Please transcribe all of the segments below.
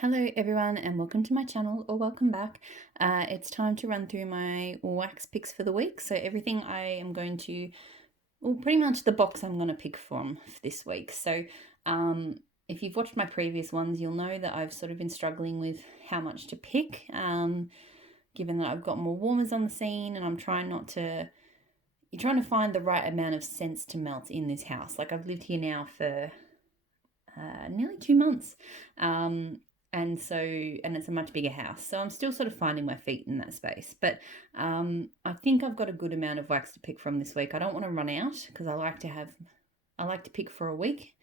Hello everyone and welcome to my channel, or welcome back. It's time to run through my wax picks for the week. So everything I am going to, well, pretty much the box I'm going to pick from this week. So if you've watched my previous ones, you'll know that I've sort of been struggling with how much to pick, given that I've got more warmers on the scene and I'm trying you're trying to find the right amount of scents to melt in this house. Like, I've lived here now for nearly 2 months. And it's a much bigger house, so I'm still sort of finding my feet in that space, but I think I've got a good amount of wax to pick from this week. I don't want to run out because I like to pick for a week.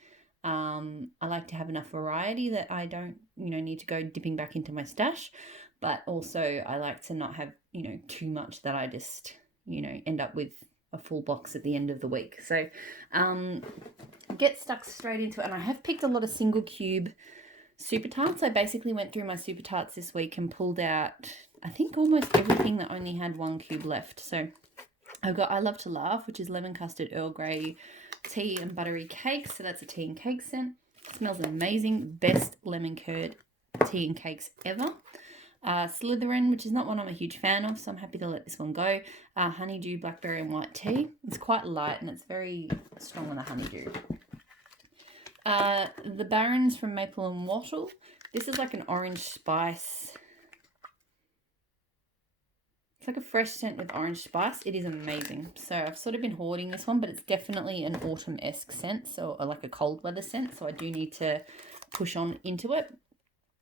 I like to have enough variety that I don't need to go dipping back into my stash, but also I like to not have too much that I just end up with a full box at the end of the week. So get stuck straight into it. And I have picked a lot of single cube Super Tarts. I basically went through my Super Tarts this week and pulled out, I think, almost everything that only had 1 cube left. So I've got I Love to Laugh, which is lemon custard, Earl Grey, tea and buttery cakes. So that's a tea and cake scent. It smells amazing. Best lemon curd tea and cakes ever. Slytherin, which is not one I'm a huge fan of, so I'm happy to let this one go. Honeydew, blackberry and white tea. It's quite light and it's very strong on the honeydew. The Barons from Maple and Waffle. This is like an orange spice. It's like a fresh scent with orange spice. It is amazing. So I've sort of been hoarding this one, but it's definitely an autumn-esque scent, or like a cold weather scent, so I do need to push on into it.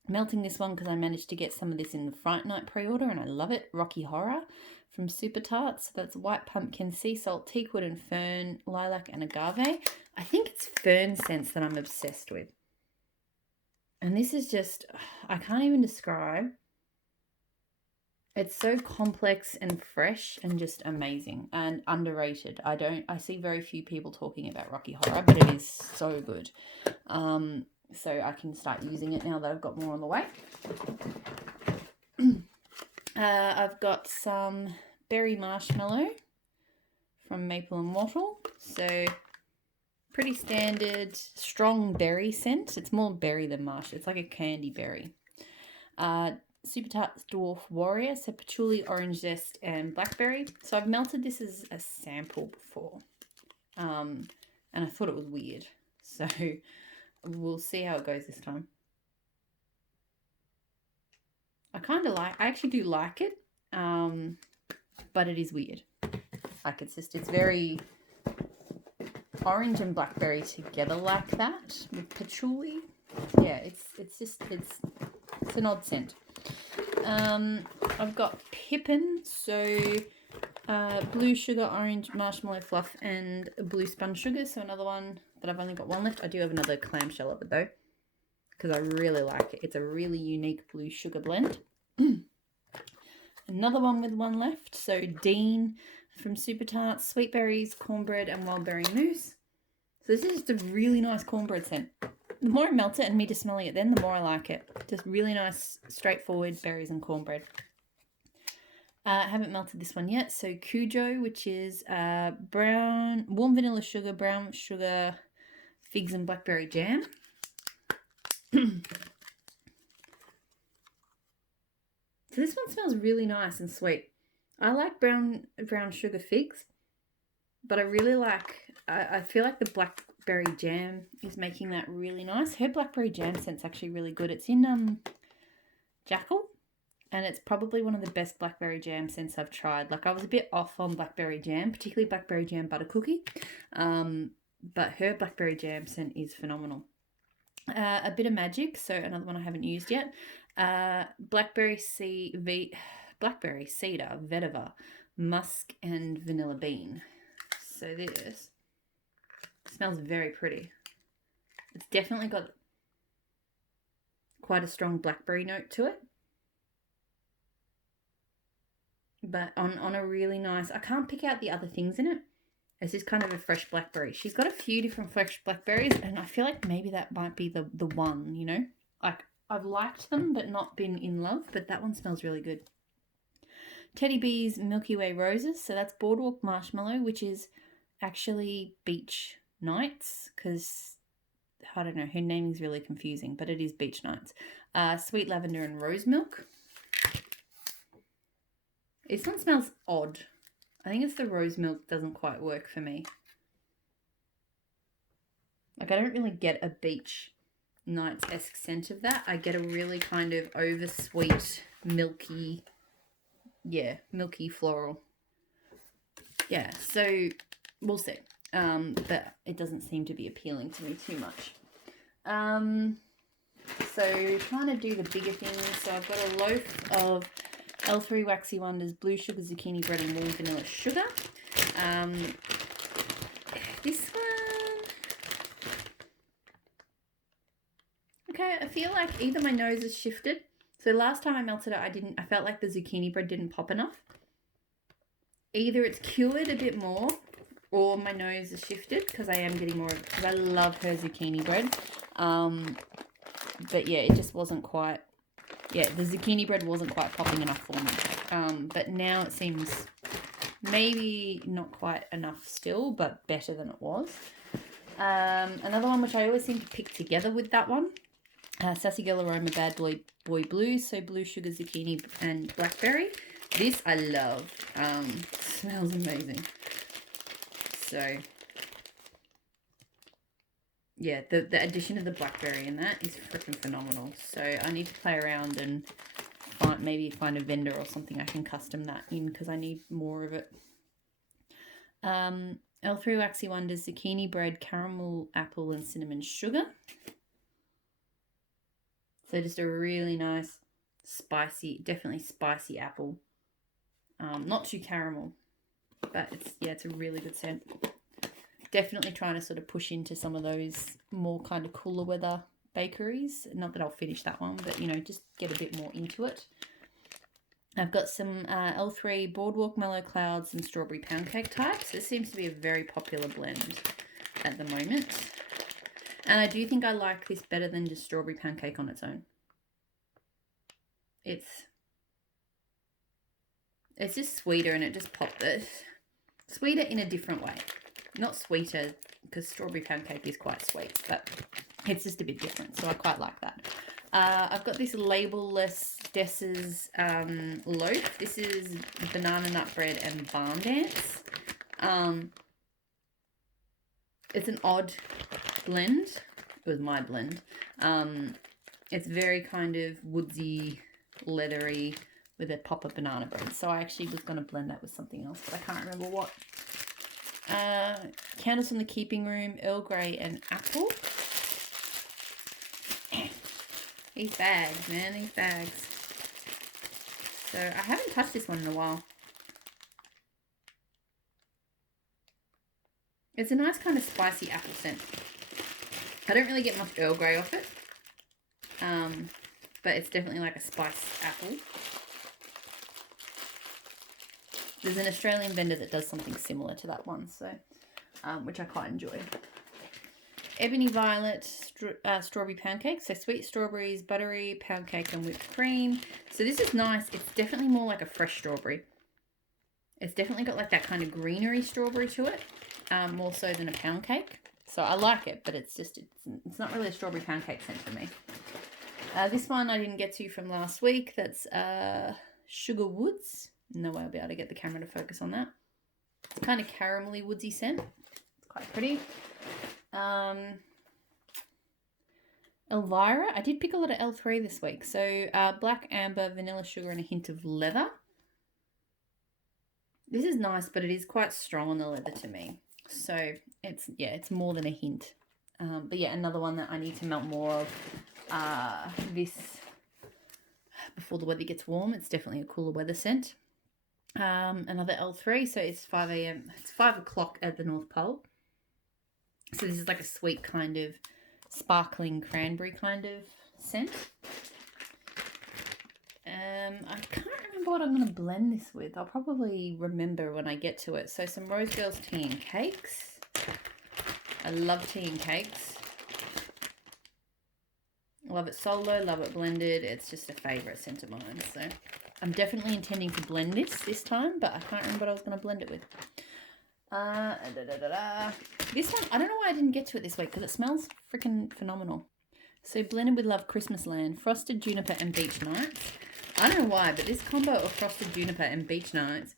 Melting this one because I managed to get some of this in the Fright Night pre-order and I love it. Rocky Horror from Super Tarts. So that's white pumpkin, sea salt, teakwood and fern, lilac and agave. I think it's fern scents that I'm obsessed with. And this is just, I can't even describe. It's so complex and fresh and just amazing and underrated. I see very few people talking about Rocky Horror, but it is so good. So I can start using it now that I've got more on the way. I've got some berry marshmallow from Maple and Waffle. So pretty standard, strong berry scent. It's more berry than marsh. It's like a candy berry. Super Tarts Dwarf Warrior, so patchouli, orange zest, and blackberry. So I've melted this as a sample before, and I thought it was weird. So we'll see how it goes this time. I actually do like it, but it is weird. Like, it's very orange and blackberry together like that with patchouli. Yeah, it's an odd scent. I've got Pippin, so blue sugar, orange marshmallow fluff, and blue spun sugar. So another one that I've only got one left. I do have another clamshell of it though, because I really like it. It's a really unique blue sugar blend. Another one with one left. So Dean from Super Tarts, sweet berries, cornbread, and wild berry mousse. So this is just a really nice cornbread scent. The more I melt it and me just smelling it then, the more I like it. Just really nice, straightforward berries and cornbread. I haven't melted this one yet. So Cujo, which is warm vanilla sugar, brown sugar, figs and blackberry jam. So this one smells really nice and sweet. I like brown sugar figs, but I really I feel like the blackberry jam is making that really nice. Her blackberry jam scent's actually really good. It's in Jackal, and it's probably one of the best blackberry jam scents I've tried. Like, I was a bit off on blackberry jam, particularly blackberry jam butter cookie, but her blackberry jam scent is phenomenal. A bit of magic, so another one I haven't used yet. Blackberry cedar, vetiver, musk, and vanilla bean. So this smells very pretty. It's definitely got quite a strong blackberry note to it, but on a really nice, I can't pick out the other things in it. It's just kind of a fresh blackberry. She's got a few different fresh blackberries, and I feel like maybe that might be the one, Like, I've liked them but not been in love, but that one smells really good. Teddy Bees Milky Way Roses. So that's Boardwalk Marshmallow, which is actually Beach Nights, because I don't know, her name is really confusing, but it is Beach Nights. Sweet Lavender and Rose Milk. This one smells odd. I think it's the rose milk doesn't quite work for me. Like, I don't really get a Beach Nights-esque scent of that. I get a really kind of over-sweet, milky, milky floral. Yeah, so we'll see. But it doesn't seem to be appealing to me too much. So trying to do the bigger things. So I've got a loaf of L3 Waxy Wonders Blue Sugar Zucchini Bread and Warm Vanilla Sugar. This one... Okay, I feel like either my nose has shifted. So last time I melted it, I felt like the zucchini bread didn't pop enough. Either it's cured a bit more or my nose has shifted because I am getting more of it because I love her zucchini bread. But yeah, it just wasn't quite, the zucchini bread wasn't quite popping enough for me. But now it seems maybe not quite enough still, but better than it was. Another one which I always seem to pick together with that one. Sassy Girl Aroma Bad Boy Blue, so blue sugar, zucchini, and blackberry. This I love. Smells amazing. So, yeah, the addition of the blackberry in that is freaking phenomenal. So I need to play around and maybe find a vendor or something I can custom that in because I need more of it. L3 Waxy Wonders Zucchini Bread, Caramel, Apple, and Cinnamon Sugar. So just a really nice, spicy, definitely spicy apple. Not too caramel, but it's a really good scent. Definitely trying to sort of push into some of those more kind of cooler weather bakeries. Not that I'll finish that one, but, you know, just get a bit more into it. I've got some L3 Boardwalk Mellow Clouds and Strawberry Pound Cake types. This seems to be a very popular blend at the moment. And I do think I like this better than just Strawberry Pound Cake on its own. It's just sweeter and it just popped this. Sweeter in a different way. Not sweeter because Strawberry Pound Cake is quite sweet, but it's just a bit different. So I quite like that. I've got this label-less Dess's loaf. This is Banana Nut Bread and Barn Dance. It's an odd blend. It was my blend. It's very kind of woodsy, leathery with a pop of banana bread. So I actually was going to blend that with something else, but I can't remember what. Candles from the Keeping Room, Earl Grey and Apple. These bags, man, these bags. So I haven't touched this one in a while. It's a nice kind of spicy apple scent. I don't really get much Earl Grey off it. But it's definitely like a spiced apple. There's an Australian vendor that does something similar to that one, so which I quite enjoy. Ebony Violet Strawberry Pound Cake. So sweet strawberries, buttery, pound cake, and whipped cream. So this is nice. It's definitely more like a fresh strawberry. It's definitely got like that kind of greenery strawberry to it, more so than a pound cake. So I like it, but it's not really a strawberry pound cake scent for me. This one I didn't get to from last week. That's Sugar Woods. No way I'll be able to get the camera to focus on that. It's kind of caramelly woodsy scent. It's quite pretty. Elvira. I did pick a lot of L3 this week. So black amber, vanilla sugar, and a hint of leather. This is nice, but it is quite strong on the leather to me. So it's more than a hint. But yeah, another one that I need to melt more of this before the weather gets warm. It's definitely a cooler weather scent. Another L3, so it's 5 a.m. It's 5 o'clock at the North Pole. So this is like a sweet kind of sparkling cranberry kind of scent. I can't remember what I'm going to blend this with. I'll probably remember when I get to it. So some Rose Girls tea and cakes. I love tea and cakes. Love it solo, love it blended. It's just a favourite scent of mine. So I'm definitely intending to blend this time, but I can't remember what I was going to blend it with. This one, I don't know why I didn't get to it this week because it smells freaking phenomenal. So Blended with Love Christmas Land, Frosted Juniper and Beach Nights. I don't know why, but this combo of Frosted Juniper and Beach Nights,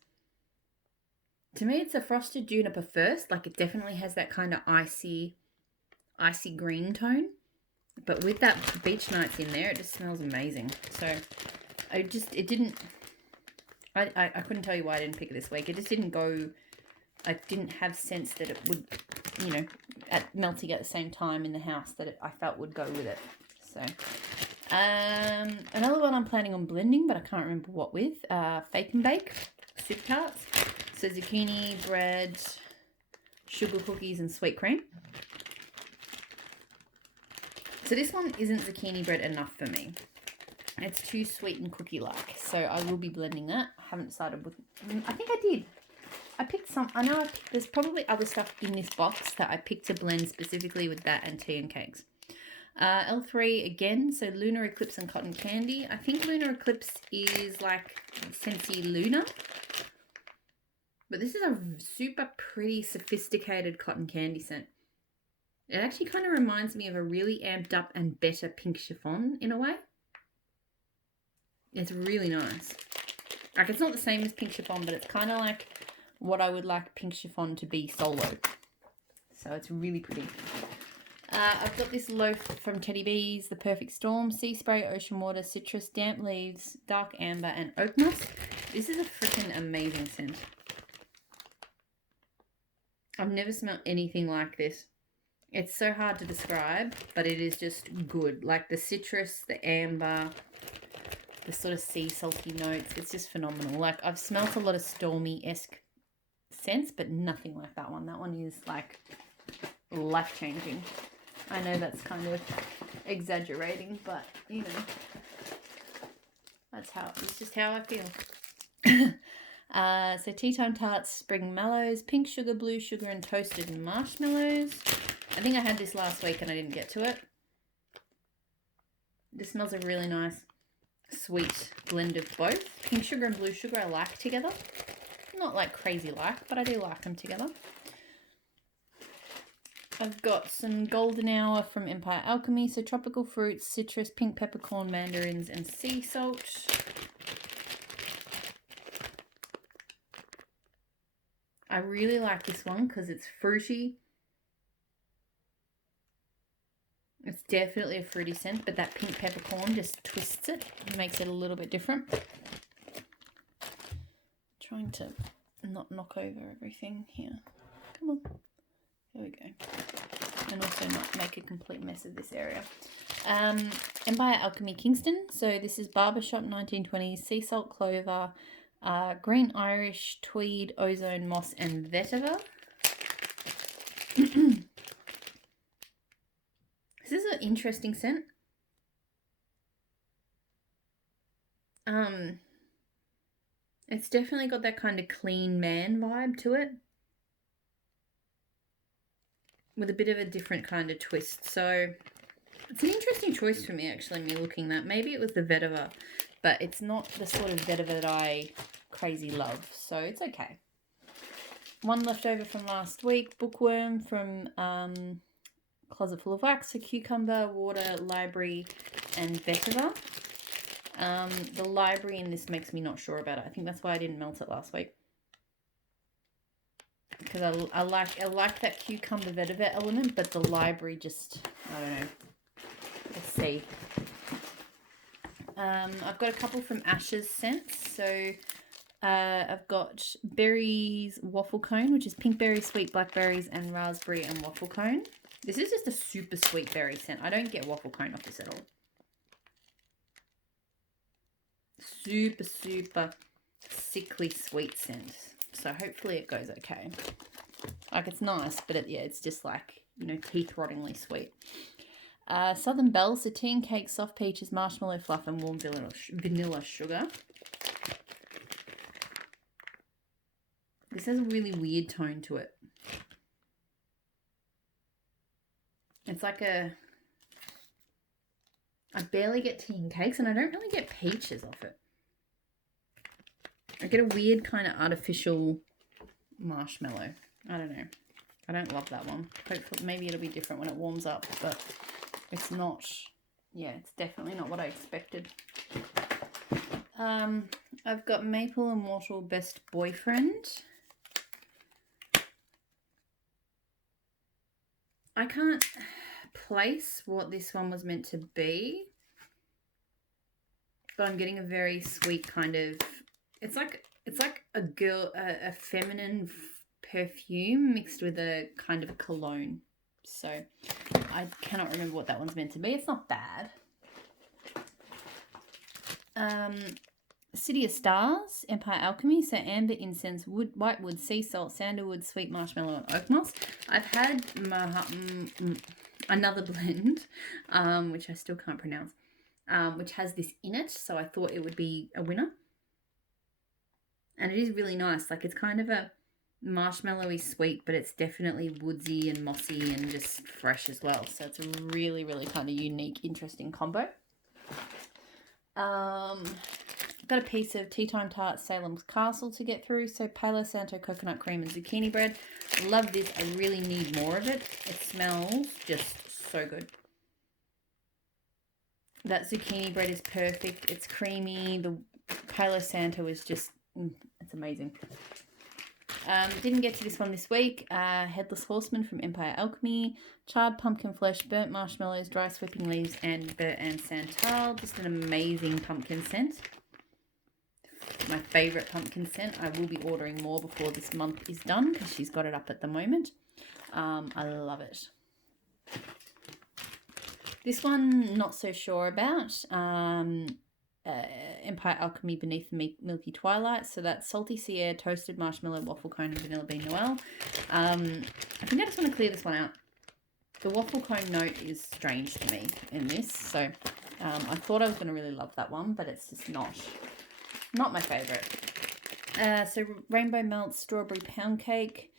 to me it's a Frosted Juniper first. Like it definitely has that kind of icy green tone. But with that Beach Nights in there, it just smells amazing. So I couldn't tell you why I didn't pick it this week. It just didn't go, I didn't have sense that it would, you know, at melting at the same time in the house that I felt would go with it. So another one I'm planning on blending, but I can't remember what with. Fake and Bake Soup Tarts. So zucchini, bread, sugar cookies, and sweet cream. So this one isn't zucchini bread enough for me. It's too sweet and cookie-like. So I will be blending that. I haven't decided with... I think I did. I picked some... I know there's probably other stuff in this box that I picked to blend specifically with that and tea and cakes. L3 again. So Lunar Eclipse and Cotton Candy. I think Lunar Eclipse is like Scentsy Luna. But this is a super pretty sophisticated cotton candy scent. It actually kind of reminds me of a really amped up and better pink chiffon in a way. It's really nice. Like it's not the same as pink chiffon, but it's kind of like what I would like pink chiffon to be solo. So it's really pretty. I've got this loaf from Teddy Bees, The Perfect Storm, Sea Spray, Ocean Water, Citrus, Damp Leaves, Dark Amber, and Oak Moss. This is a freaking amazing scent. I've never smelled anything like this. It's so hard to describe, but it is just good. Like the citrus, the amber, the sort of sea salty notes. It's just phenomenal. Like I've smelt a lot of stormy-esque scents, but nothing like that one. That one is like life-changing. I know that's kind of exaggerating, but you know, it's just how I feel. So Teatime Tarts, Spring Mallows, Pink Sugar, Blue Sugar, and Toasted Marshmallows. I think I had this last week and I didn't get to it. This smells a really nice, sweet blend of both. Pink sugar and blue sugar I like together. Not like crazy like, but I do like them together. I've got some Golden Hour from Empire Alchemy. So tropical fruits, citrus, pink peppercorn, mandarins, and sea salt. I really like this one because it's fruity. It's definitely a fruity scent, but that pink peppercorn just twists it and makes it a little bit different. Trying to not knock over everything here. Come on. There we go. And also not make a complete mess of this area. Empire Alchemy Kingston. So this is Barbershop 1920s, sea salt clover, green Irish, tweed, ozone, moss, and vetiver. This is an interesting scent. It's definitely got that kind of clean man vibe to it, with a bit of a different kind of twist. So it's an interesting choice for me, actually, me looking that. Maybe it was the vetiver, but it's not the sort of vetiver that I crazy love, so it's okay. One left over from last week, Bookworm from Closet Full of Wax, so cucumber, water, library, and vetiver. The library in this makes me not sure about it. I think that's why I didn't melt it last week. Because I like that cucumber vetiver element, but the library just, I don't know. Let's see. I've got a couple from Ash's scents. So I've got berries waffle cone, which is pink berry, sweet blackberries, and raspberry and waffle cone. This is just a super sweet berry scent. I don't get waffle cone off this at all. Super, super sickly sweet scent. So hopefully it goes okay. Like it's nice, but it's just like, you know, teeth-rottingly sweet. Southern Belle, so tea and cake, soft peaches, marshmallow fluff, and warm vanilla sugar. This has a really weird tone to it. It's like I barely get tea and cakes, and I don't really get peaches off it. I get a weird kind of artificial marshmallow. I don't know. I don't love that one. Hopefully, maybe it'll be different when it warms up, but it's not. Yeah, it's definitely not what I expected. I've got Maple Immortal Best Boyfriend. I can't place what this one was meant to be, but I'm getting a very sweet kind of. It's like a girl, a feminine perfume mixed with a kind of cologne. So I cannot remember what that one's meant to be. It's not bad. City of Stars, Empire Alchemy. So amber, incense, wood, whitewood, sea salt, sandalwood, sweet marshmallow, and oak moss. I've had another blend, which I still can't pronounce, which has this in it. So I thought it would be a winner. And it is really nice. Like, it's kind of a marshmallowy sweet, but it's definitely woodsy and mossy and just fresh as well. So it's a really, really kind of unique, interesting combo. Got a piece of Time Tarts Salem's Castle to get through. So Palo Santo coconut cream and zucchini bread. Love this. I really need more of it. It smells just so good. That zucchini bread is perfect. It's creamy. The Palo Santo is just, it's amazing. Didn't get to this one this week. Headless Horseman from Empire Alchemy. Charred pumpkin flesh, burnt marshmallows, dry sweeping leaves, and burnt and santal. Just an amazing pumpkin scent. My favourite pumpkin scent. I will be ordering more before this month is done because she's got it up at the moment. I love it. This one, not so sure about. Empire Alchemy Beneath the Milky Twilight. So that's salty sea air, toasted marshmallow, waffle cone, and vanilla bean noel. I think I just want to clear this one out. The waffle cone note is strange to me in this. So I thought I was going to really love that one, but it's just not my favourite. So Rainbow Melts Strawberry Pound Cake,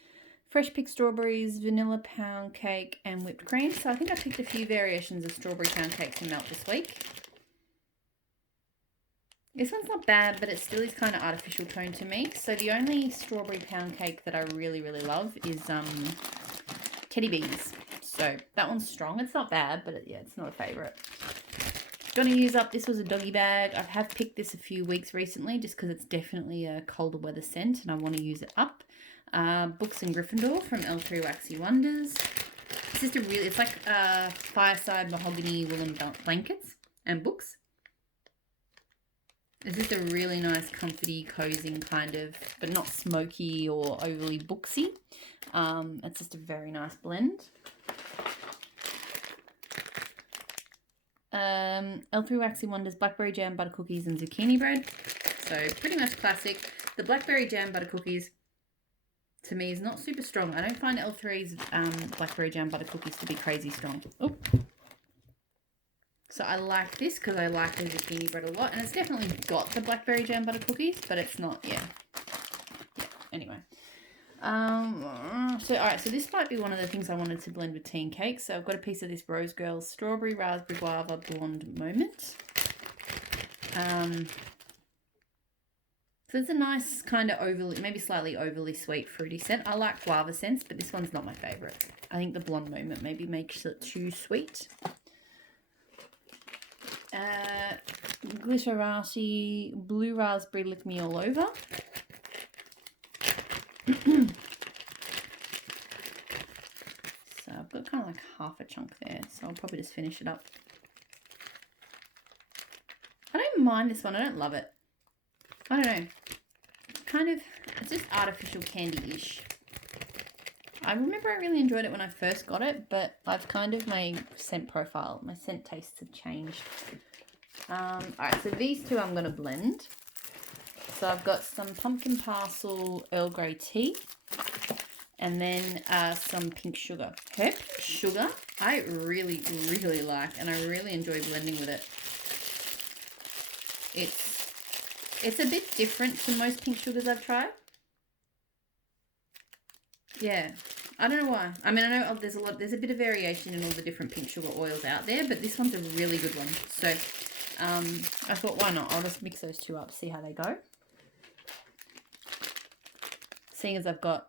fresh picked strawberries, vanilla pound cake, and whipped cream. So I think I picked a few variations of strawberry pound cake to melt this week. This one's not bad, but it still is kind of artificial tone to me. So the only strawberry pound cake that I really, really love is Teddy Bees. So that one's strong. It's not bad, but it's not a favourite. Gonna use up, this was a Doggy Bag. I have picked this a few weeks recently just because it's definitely a colder weather scent and I want to use it up. Books and Gryffindor from L3 Waxy Wonders. It's just it's like fireside mahogany woolen blankets and books. It's just a really nice, comforty, cozying kind of, but not smoky or overly booksy. It's just a very nice blend. L3 Waxy Wonders Blackberry Jam Butter Cookies and Zucchini Bread. So pretty much classic. The Blackberry Jam Butter Cookies to me is not super strong. I don't find L3's Blackberry Jam Butter Cookies to be crazy strong. Oh. So I like this because I like the zucchini bread a lot. And it's definitely got the Blackberry Jam Butter Cookies, but it's not, anyway. So, alright, so this might be one of the things I wanted to blend with tea and cake. So I've got a piece of this Rose Girls Strawberry Raspberry Guava Blonde Moment. So it's a nice kind of overly, maybe slightly overly sweet fruity scent. I like guava scents, but this one's not my favourite. I think the Blonde Moment maybe makes it too sweet. Glitterati Blue Raspberry Lick Me All Over. So I've got kind of like half a chunk there, so I'll probably just finish it up. I don't mind this one. I don't love it. I don't know. It's just artificial candy-ish. I remember I really enjoyed it when I first got it, but I've kind of, my scent tastes have changed. Alright, so these two I'm going to blend. So I've got some pumpkin parcel Earl Grey tea, and then some pink sugar. Pink sugar, I really, really like, and I really enjoy blending with it. It's a bit different to most pink sugars I've tried. Yeah, I don't know why. I mean, I know there's a bit of variation in all the different pink sugar oils out there, but this one's a really good one. So I thought, why not? I'll just mix those two up, see how they go. Seeing as I've got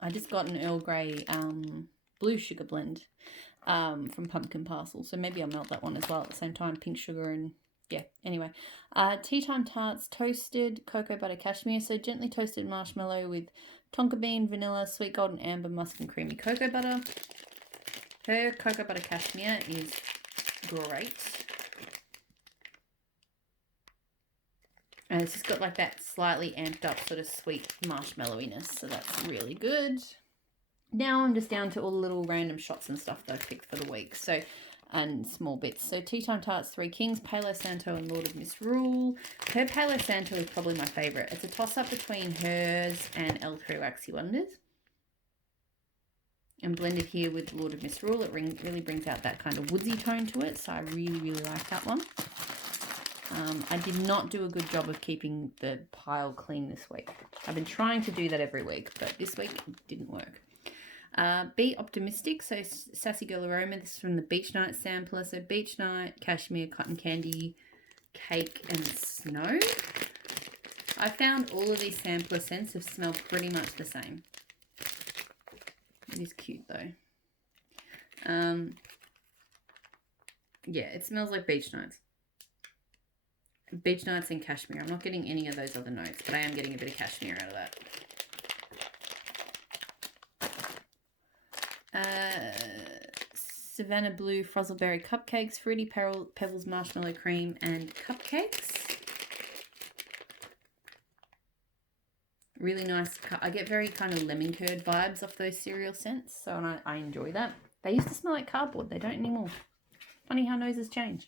I just got an Earl Grey blue sugar blend from Pumpkin Parcel. So maybe I'll melt that one as well at the same time. Pink sugar and yeah, anyway. Teatime Tarts, toasted cocoa butter cashmere. So gently toasted marshmallow with tonka bean, vanilla, sweet golden amber, musk and creamy cocoa butter. Her cocoa butter cashmere is great. And it's just got like that slightly amped up sort of sweet marshmallowiness. So that's really good. Now I'm just down to all the little random shots and stuff that I've picked for the week. So, and small bits. So Teatime Tarts, Three Kings, Palo Santo and Lord of Misrule. Her Palo Santo is probably my favourite. It's a toss-up between hers and L3 Waxy Wonders. And blended here with Lord of Misrule, it really brings out that kind of woodsy tone to it. So I really, really like that one. I did not do a good job of keeping the pile clean this week. I've been trying to do that every week, but this week it didn't work. Be Optimistic, so Sassy Girl Aroma. This is from the Beach Night sampler. So Beach Night, Cashmere, Cotton Candy, Cake, and Snow. I found all of these sampler scents have smelled pretty much the same. It is cute though. Yeah, it smells like Beach Nights. Beach Nights and Cashmere. I'm not getting any of those other notes, but I am getting a bit of cashmere out of that. Savannah Blue Frizzleberry Cupcakes, Fruity Pebbles Marshmallow Cream, and Cupcakes. Really nice. I get very kind of lemon curd vibes off those cereal scents, so I enjoy that. They used to smell like cardboard. They don't anymore. Funny how noses change.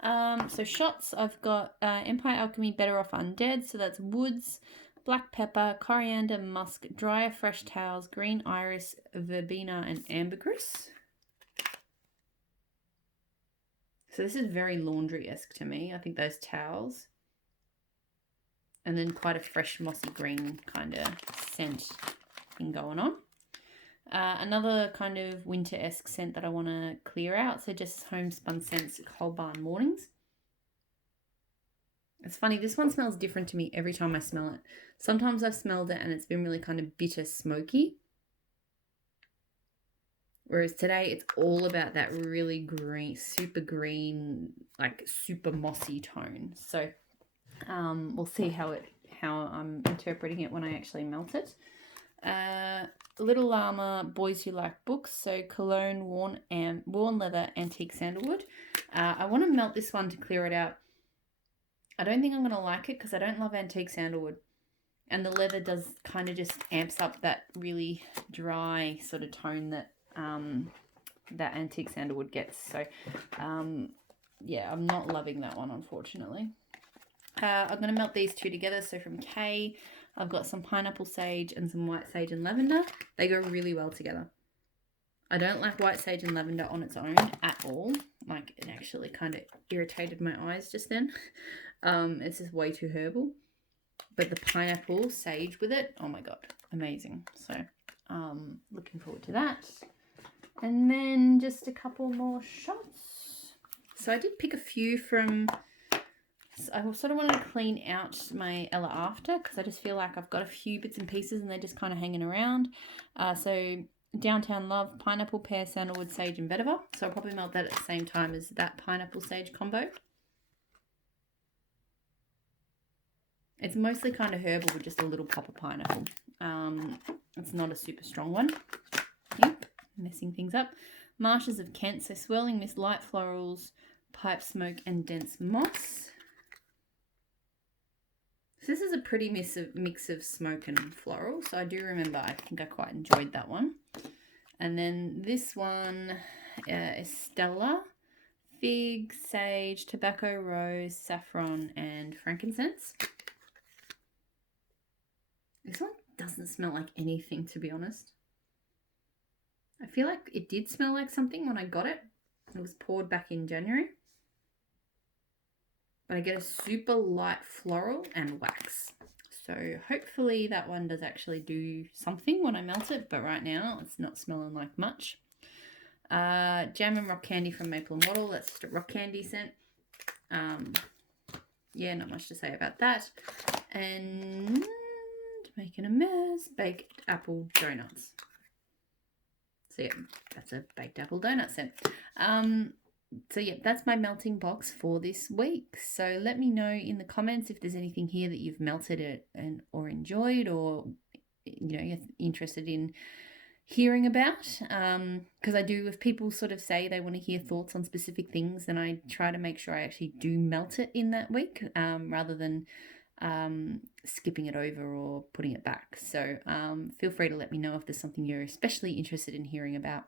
So shots, I've got Empire Alchemy Better Off Undead, so that's woods, black pepper, coriander, musk, dryer fresh towels, green iris, verbena, and ambergris. So this is very laundry-esque to me. I think those towels. And then quite a fresh mossy green kind of scent thing going on. Another kind of winter-esque scent that I want to clear out. So just Homespun Scents Whole Barn Mornings. It's funny, this one smells different to me every time I smell it. Sometimes I've smelled it and it's been really kind of bitter smoky. Whereas today it's all about that really green, like super mossy tone. So we'll see how I'm interpreting it when I actually melt it. Little Llama Boys Who Like Books, so cologne, worn leather, antique sandalwood. I want to melt this one to clear it out. I don't think I'm going to like it because I don't love antique sandalwood, and the leather does kind of just amps up that really dry sort of tone that that antique sandalwood gets. So yeah, I'm not loving that one, unfortunately. I'm going to melt these two together. So from K, I've got some pineapple sage and some white sage and lavender. They go really well together. I don't like white sage and lavender on its own at all. Like, it actually kind of irritated my eyes just then. It's just way too herbal. But the pineapple sage with it, oh my god, amazing. So, looking forward to that. And then just a couple more shots. So I did pick a few from... I sort of wanted to clean out my Ella After because I just feel like I've got a few bits and pieces and they're just kind of hanging around. So Downtown Love, Pineapple, Pear, Sandalwood, Sage and Vetiver. So I'll probably melt that at the same time as that Pineapple Sage combo. It's mostly kind of herbal with just a little pop of pineapple. It's not a super strong one. Yep, messing things up. Marshes of Kent, so Swirling Mist, Light Florals, Pipe Smoke and Dense Moss. So this is a pretty mix of smoke and floral. So I do remember, I think I quite enjoyed that one. And then this one, Estella, Fig, Sage, Tobacco, Rose, Saffron, and Frankincense. This one doesn't smell like anything, to be honest. I feel like it did smell like something when I got it. It was poured back in January. But I get a super light floral and wax. So hopefully that one does actually do something when I melt it. But right now it's not smelling like much. Jam and Rock Candy from Maple and Waddle. That's just a rock candy scent. Yeah, not much to say about that. And making a mess. Baked apple donuts. So yeah, that's a baked apple donut set. So yeah, that's my melting box for this week. So let me know in the comments if there's anything here that you've melted it or enjoyed, or you're interested in hearing about. Because I do, if people sort of say they want to hear thoughts on specific things, then I try to make sure I actually do melt it in that week, rather than skipping it over or putting it back. So feel free to let me know if there's something you're especially interested in hearing about.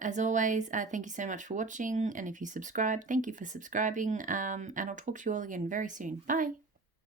As always, thank you so much for watching, and if you subscribe, thank you for subscribing, and I'll talk to you all again very soon. Bye!